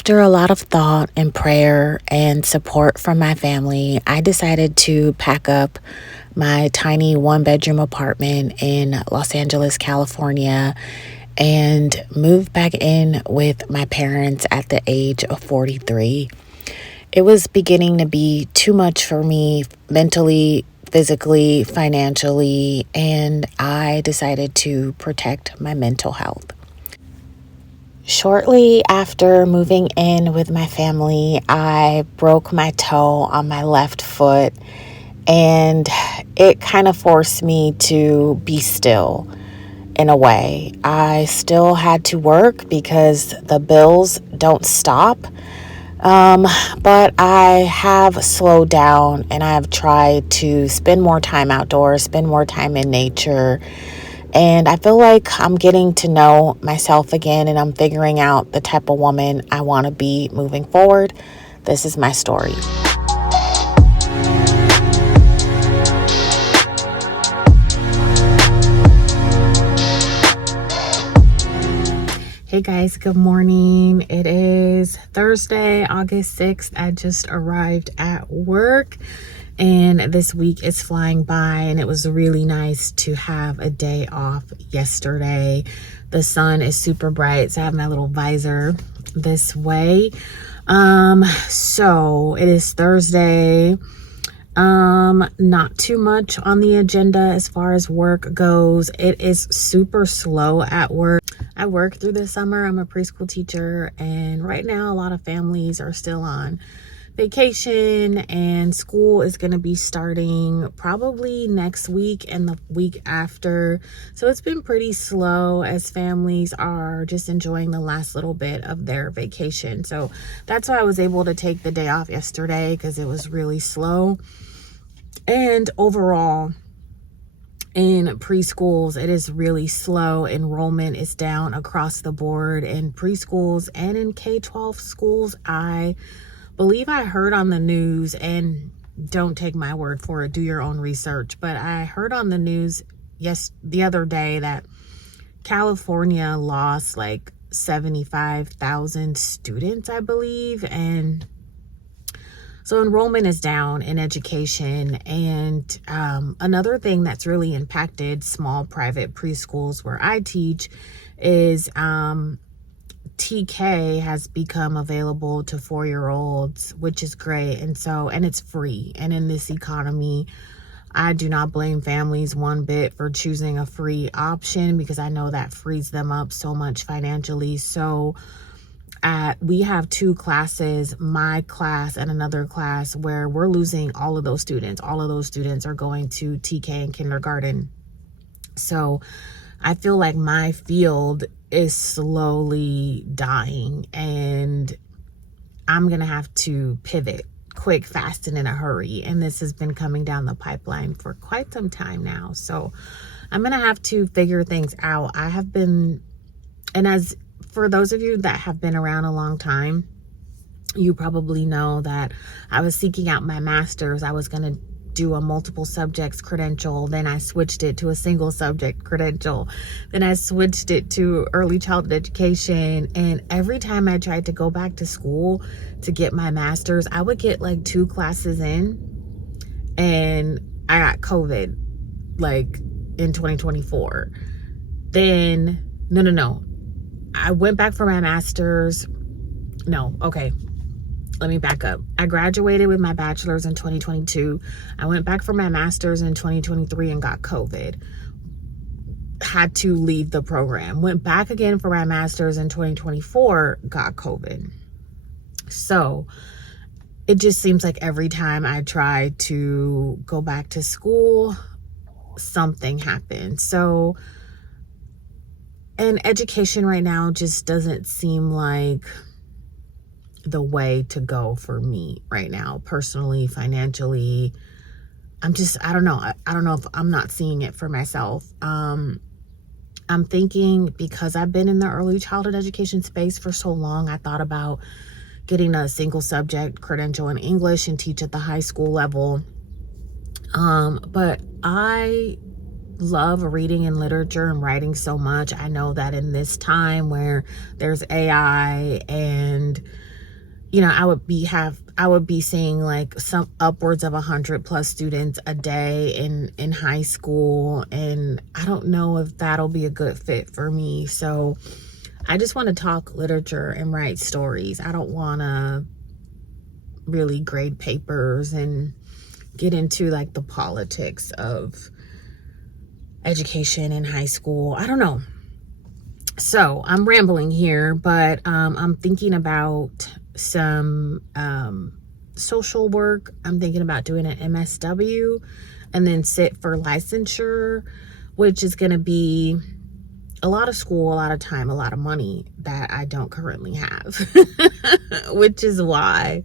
After a lot of thought and prayer and support from my family, I decided to pack up my tiny one-bedroom apartment in Los Angeles, California, and move back in with my parents at the age of 43. It was beginning to be too much for me mentally, physically, financially, and I decided to protect my mental health. Shortly after moving in with my family, I broke my toe on my left foot, and it kind of forced me to be still in a way. I still had to work because the bills don't stop, um, but I have slowed down and I've tried to spend more time outdoors, spend more time in nature. And I feel like I'm getting to know myself again and I'm figuring out the type of woman I want to be moving forward. This is my story. Hey guys, good morning. It is Thursday, August 6th. I just arrived at work and this week is flying by, and it was really nice to have a day off yesterday. The sun is super bright, so I have my little visor this way. So it is Thursday. Not too much on the agenda as far as work goes. It is super slow at work. I work through the summer. I'm a preschool teacher, and right now a lot of families are still on vacation, and school is going to be starting probably next week and the week after. So it's been pretty slow as families are just enjoying the last little bit of their vacation. So that's why I was able to take the day off yesterday, because it was really slow. And overall, in preschools, it is really slow. Enrollment is down across the board in preschools and in K-12 schools. I believe I heard on the news, and don't take my word for it, do your own research, but I heard on the news the other day that California lost like 75,000 students, I believe, and so enrollment is down in education. And another thing that's really impacted small private preschools where I teach is TK has become available to 4-year-olds, which is great. And it's free. And in this economy, I do not blame families one bit for choosing a free option, because I know that frees them up so much financially. So we have two classes, my class and another class, where we're losing all of those students. All of those students are going to TK and kindergarten. So I feel like my field is slowly dying, and I'm going to have to pivot quick, fast, and in a hurry. And this has been coming down the pipeline for quite some time now. So I'm going to have to figure things out. For those of you that have been around a long time, you probably know that I was seeking out my master's. I was going to do a multiple subjects credential. Then I switched it to a single subject credential. Then I switched it to early childhood education. And every time I tried to go back to school to get my master's, I would get like 2 classes in, and I got COVID like in 2024. Then, no. I went back for my master's. No, okay. Let me back up. I graduated with my bachelor's in 2022. I went back for my master's in 2023 and got COVID. Had to leave the program. Went back again for my master's in 2024, got COVID. So it just seems like every time I try to go back to school, something happens. So, and education right now just doesn't seem like the way to go for me right now, personally, financially. I don't know. I don't know if I'm not seeing it for myself. I'm thinking, because I've been in the early childhood education space for so long, I thought about getting a single subject credential in English and teach at the high school level. But I love reading and literature and writing so much. I know that in this time where there's AI and I would be seeing like some upwards of 100 plus students a day in high school, and I don't know if that'll be a good fit for me. So I just want to talk literature and write stories. I don't want to really grade papers and get into like the politics of education in high school. I don't know. So I'm rambling here, but I'm thinking about some social work. I'm thinking about doing an MSW and then sit for licensure, which is going to be a lot of school, a lot of time, a lot of money that I don't currently have, which is why,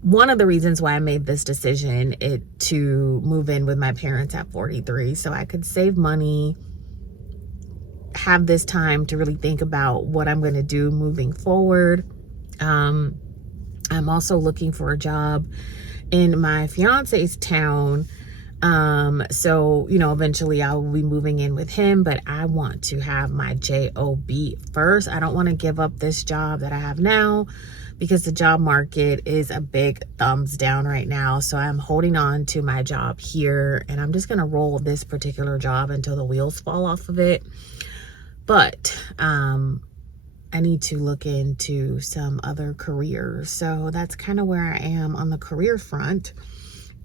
one of the reasons why I made this decision to move in with my parents at 43, so I could save money, have this time to really think about what I'm going to do moving forward. I'm also looking for a job in my fiance's town. So, eventually I will be moving in with him, but I want to have my job first. I don't want to give up this job that I have now because the job market is a big thumbs down right now. So I'm holding on to my job here, and I'm just going to roll this particular job until the wheels fall off of it. But I need to look into some other careers. So that's kind of where I am on the career front.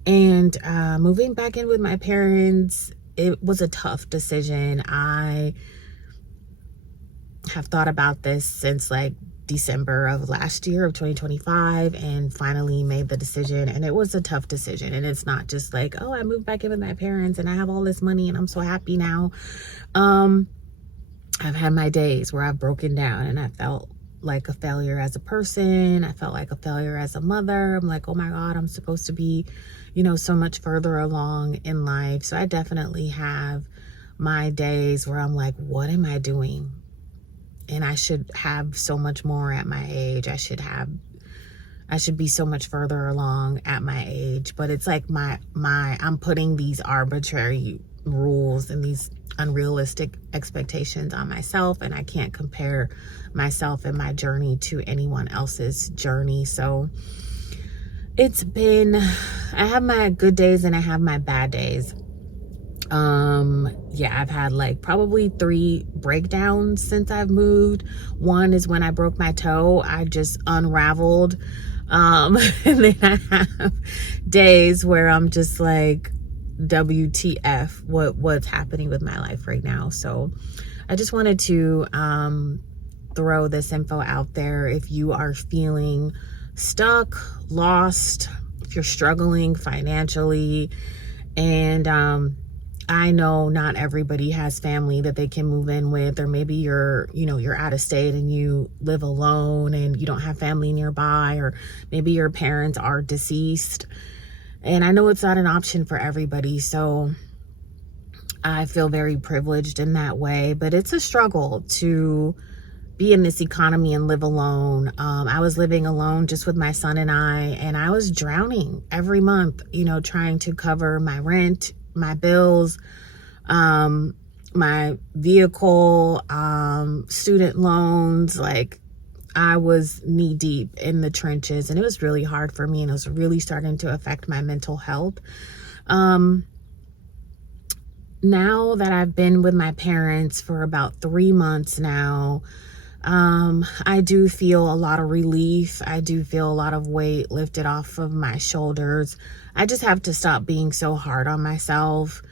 And moving back in with my parents, it was a tough decision. I have thought about this since like December of last year of 2025, and finally made the decision. And it was a tough decision. And it's not just like, oh, I moved back in with my parents and I have all this money and I'm so happy now. I've had my days where I've broken down and I felt like a failure as a person. I felt like a failure as a mother. I'm like, oh my God, I'm supposed to be, so much further along in life. So I definitely have my days where I'm like, what am I doing? And I should have so much more at my age. I should be so much further along at my age. But it's like I'm putting these arbitrary rules and these unrealistic expectations on myself, and I can't compare myself and my journey to anyone else's journey. So I have my good days and I have my bad days. I've had like probably 3 breakdowns since I've moved. One is when I broke my toe. I just unraveled. And then I have days where I'm just like, WTF, what's happening with my life right now. So I just wanted to throw this info out there. If you are feeling stuck, lost, if you're struggling financially, and I know not everybody has family that they can move in with, or maybe you're out of state and you live alone and you don't have family nearby, or maybe your parents are deceased. And I know it's not an option for everybody, so I feel very privileged in that way. But it's a struggle to be in this economy and live alone. I was living alone just with my son and I was drowning every month, trying to cover my rent, my bills, my vehicle, student loans. Like, I was knee deep in the trenches, and it was really hard for me, and it was really starting to affect my mental health. Now that I've been with my parents for about 3 months now, I do feel a lot of relief. I do feel a lot of weight lifted off of my shoulders. I just have to stop being so hard on myself.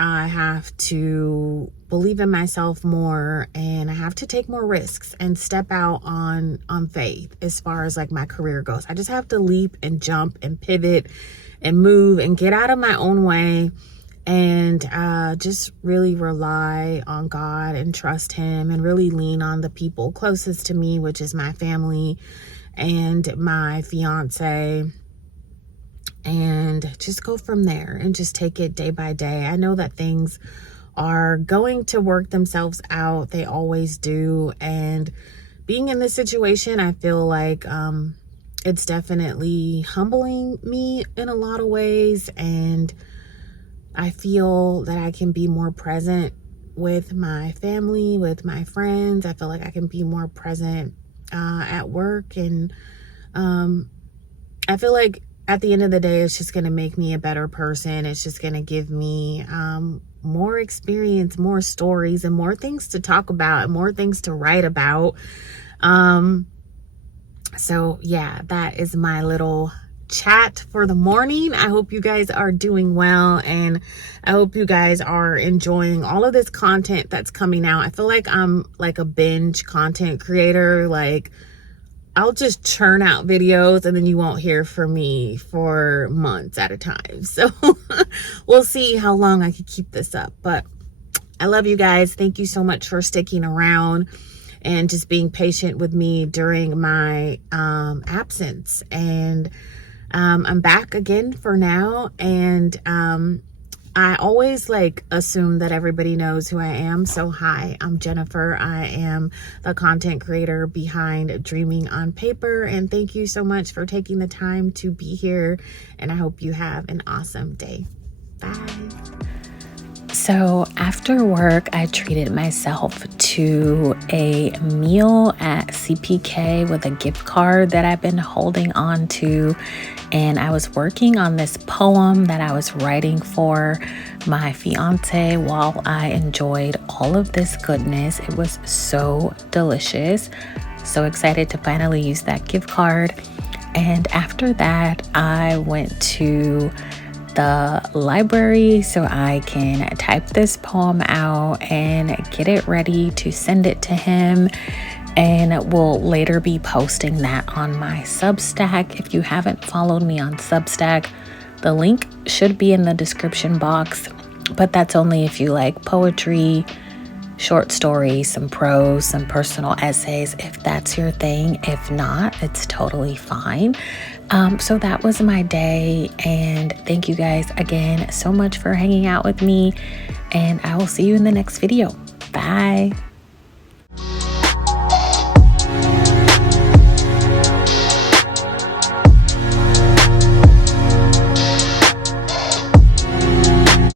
I have to believe in myself more, and I have to take more risks and step out on faith as far as like my career goes. I just have to leap and jump and pivot and move and get out of my own way, and just really rely on God and trust Him, and really lean on the people closest to me, which is my family and my fiance, and just go from there and just take it day by day. I know that things are going to work themselves out. They always do. And being in this situation, I feel like it's definitely humbling me in a lot of ways. And I feel that I can be more present with my family, with my friends. I feel like I can be more present at work. And I feel like at the end of the day, it's just going to make me a better person. It's just going to give me more experience, more stories, and more things to talk about, and more things to write about. So yeah, that is my little chat for the morning. I hope you guys are doing well, and I hope you guys are enjoying all of this content that's coming out. I feel like I'm like a binge content creator. Like, I'll just churn out videos and then you won't hear from me for months at a time. So we'll see how long I can keep this up. But I love you guys. Thank you so much for sticking around and just being patient with me during my absence. And I'm back again for now. And I always like assume that everybody knows who I am. So hi, I'm Jennifer. I am the content creator behind Dreaming on Paper. And thank you so much for taking the time to be here. And I hope you have an awesome day. Bye. So after work, I treated myself to a meal at CPK with a gift card that I've been holding on to. And I was working on this poem that I was writing for my fiance while I enjoyed all of this goodness. It was so delicious. So excited to finally use that gift card. And after that, I went to the library so I can type this poem out and get it ready to send it to him. And we'll later be posting that on my Substack. If you haven't followed me on Substack, the link should be in the description box, but that's only if you like poetry, short stories, some prose, some personal essays, if that's your thing. If not, it's totally fine. So that was my day, and thank you guys again so much for hanging out with me, and I will see you in the next video. Bye.